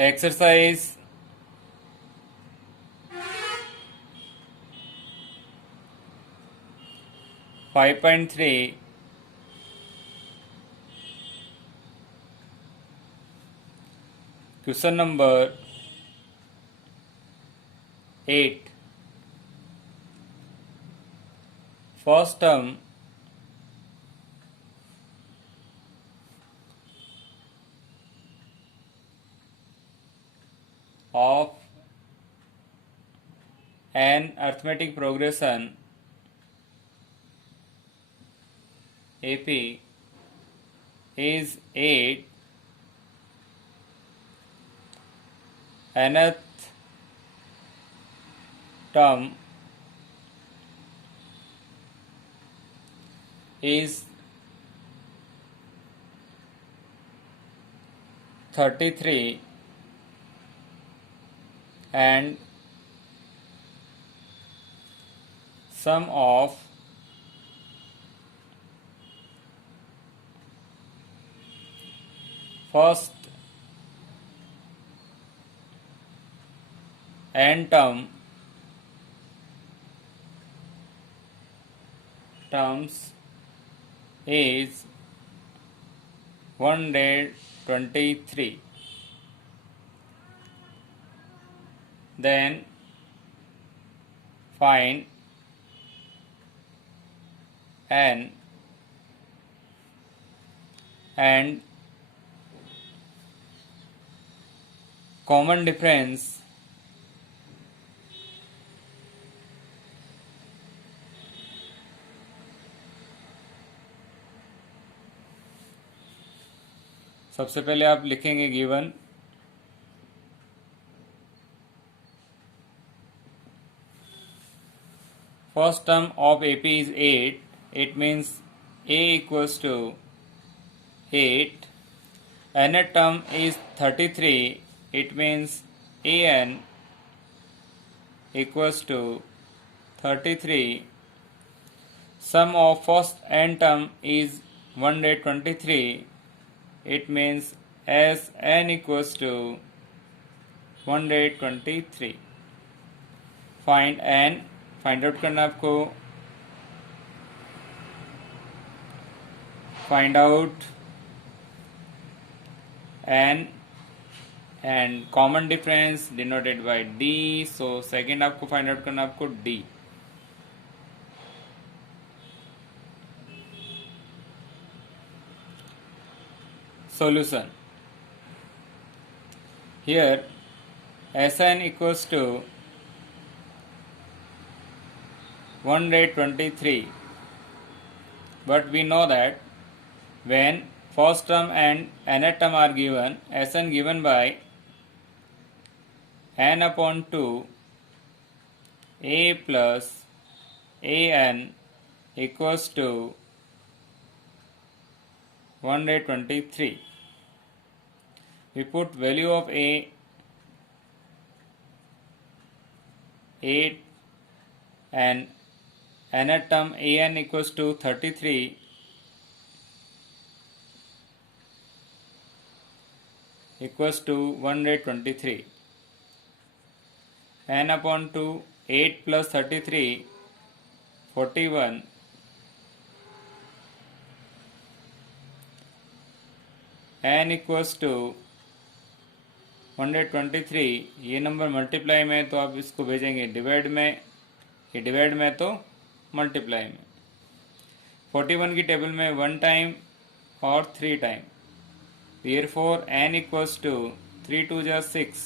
Exercise 5.3. Question number 8. First term of an arithmetic progression AP is 8. Nth term is 33 and sum of first n terms is 123. Then find n and common difference सबसे पहले आप लिखेंगे given first term of AP is 8. It means A equals to 8. Nth term is 33. It means An equals to 33. Sum of first n term is 123. It means Sn equals to 123. Find n. Find out करना आपको. Find out n and common difference denoted by d. So second आपको find out करना आपको d. Solution. Here Sn equals to 123, but we know that when first term and nth term are given, Sn given by n upon 2 a plus an equals to 123. We put value of a 8 and nth term an equals to 33. Equals to 123. N upon 2, 8 plus 33, 41. N equals to 123. ये number multiply में तो आप इसको भेजेंगे divide में, ये divide में तो मल्टीप्लाई में. 41 की टेबल में 1 टाइम और 3 time. Therefore n equals to 3 2 जा 6.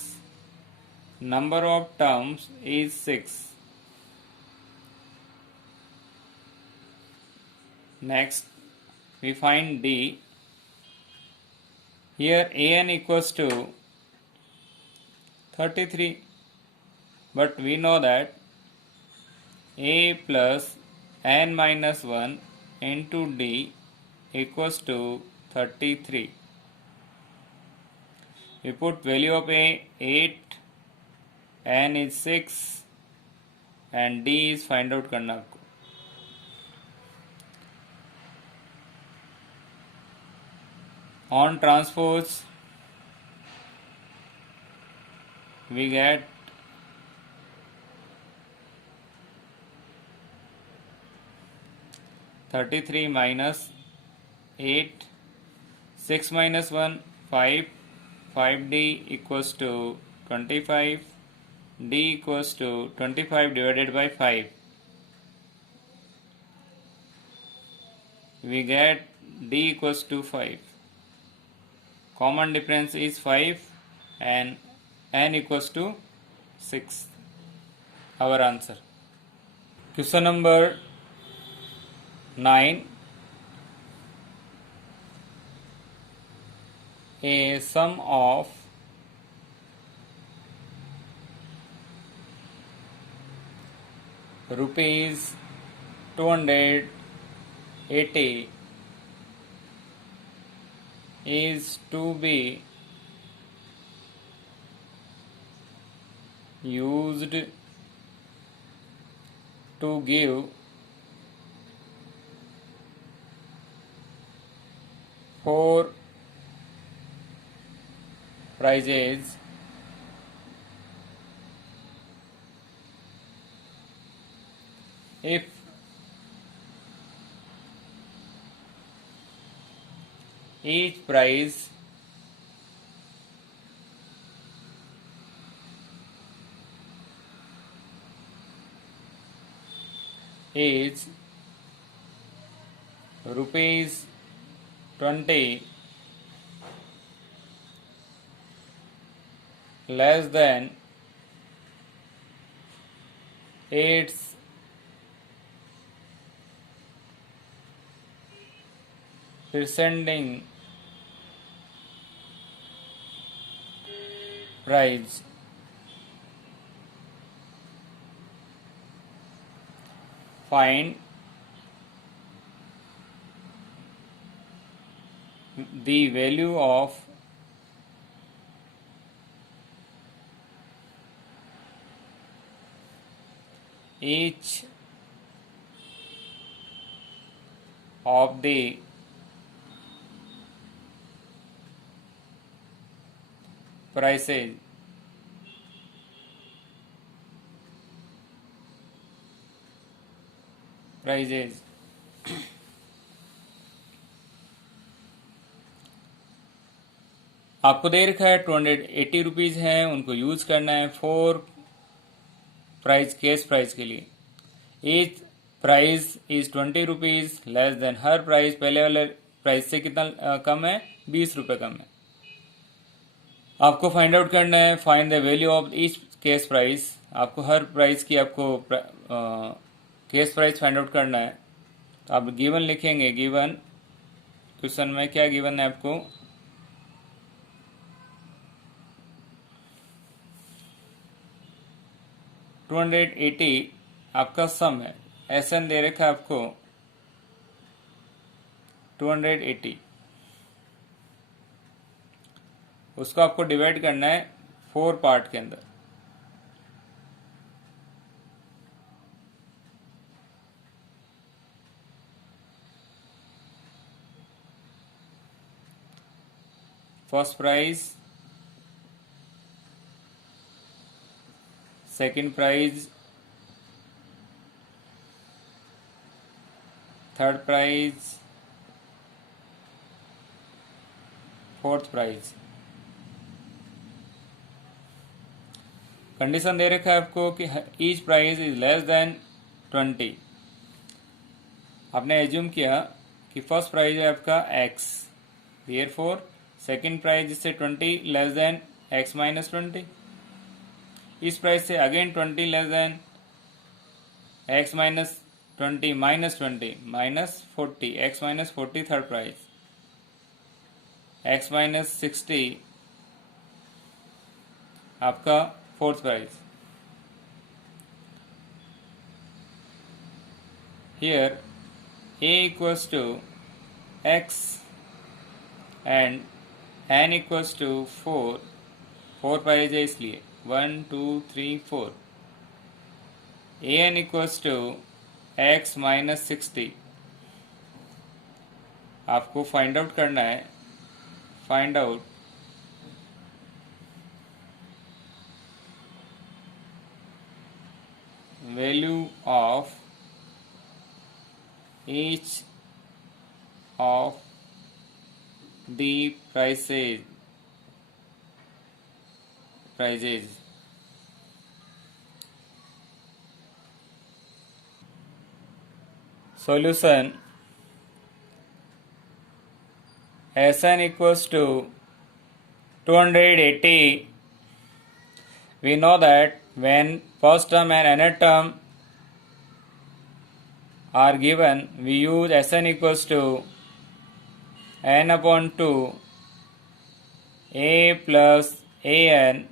Number of terms is 6. Next we find d. Here an equals to 33, but we know that a plus n minus 1 into d equals to 33. We put value of a 8, n is 6 and d is find out करना आपको. On transpose we get 33 minus 8, 6 minus 1, 5, 5d equals to 25, d equals to 25 divided by 5. We get d equals to 5. Common difference is 5 and n equals to 6. Our answer. Question number 9. A sum of rupees 280 is to be used to give 4 prizes if each prize is rupees 20 less than its preceding prize. Find the value of each of the prizes आपको दे रखा है 280 rupees हैं, उनको use करना है 4 prize case prize के लिए. Each prize is 20 rupees less than, हर प्राइज पहले वाले प्राइस से कितना कम है, 20 रुपये कम है. आपको फाइंड आउट करना है find the value of each case price. आपको हर प्राइस की आपको केस प्राइस फाइंड आउट करना है. तो आप गिवन लिखेंगे. गिवन क्वेश्चन में क्या गिवन है आपको, $280 आपका सम है. एसएन दे रखा है आपको 280, उसको आपको डिवाइड करना है 4 पार्ट के अंदर. First prize, second prize, third prize, fourth prize. Condition दे रखा है आपको कि each prize is less than 20. आपने एज्यूम किया कि फर्स्ट प्राइज है आपका x, देयरफॉर सेकंड प्राइज से 20 लेस देन x माइनस 20. इस प्राइस से again 20 less than x minus 20 minus 20 minus 40, x minus 40 third prize, x minus 60 आपका fourth prize. Here a equals to x and n equals to 4. 4 prize है इसलिए 1 2 3 4. an equals to x minus 60. आपको find out करना है. Find out value of each of the prices. Solution: Sn equals to 280. We know that when first term and nth term are given, we use Sn equals to n upon 2 a plus an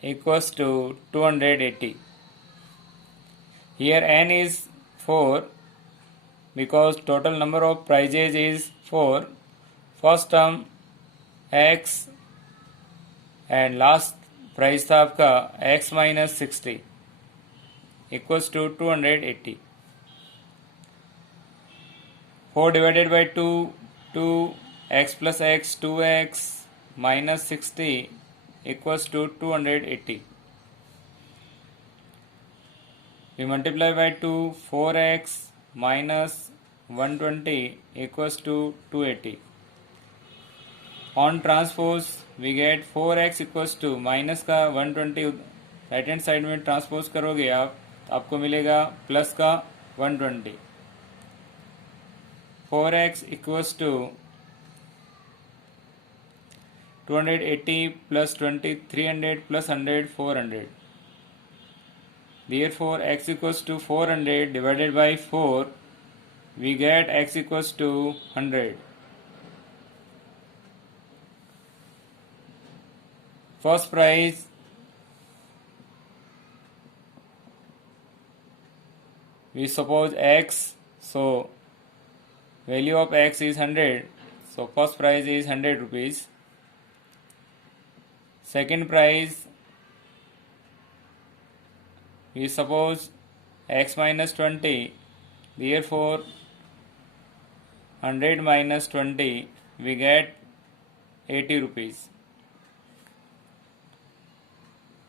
equals to 280. Here n is 4 because total number of prizes is 4. First term x and last price था आपका x minus 60 equals to 280. 4 divided by 2, 2, x plus x, 2x minus 60 equals to 280. We multiply by 2, 4x minus 120 equals to 280. On transpose we get 4x equals to minus का 120 right hand side में transpose करोगे आप आपको मिलेगा plus का 120. 4x equals to 280 plus 20 300 plus 100 400. Therefore x equals to 400 divided by 4, we get x equals to 100. First prize we suppose x, so value of x is 100, so first prize is 100 rupees. Second prize we suppose x minus 20, therefore 100 minus 20 we get 80 rupees.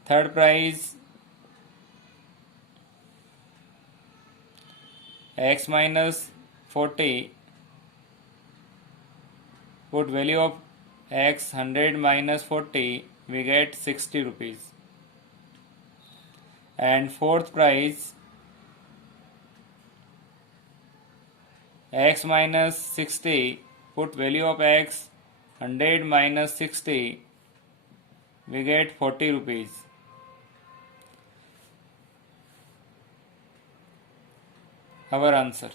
Third prize x minus 40, put value of x 100 minus 40, we get 60 rupees. And fourth prize x minus 60, put value of x 100 minus 60, we get 40 rupees. Our answer.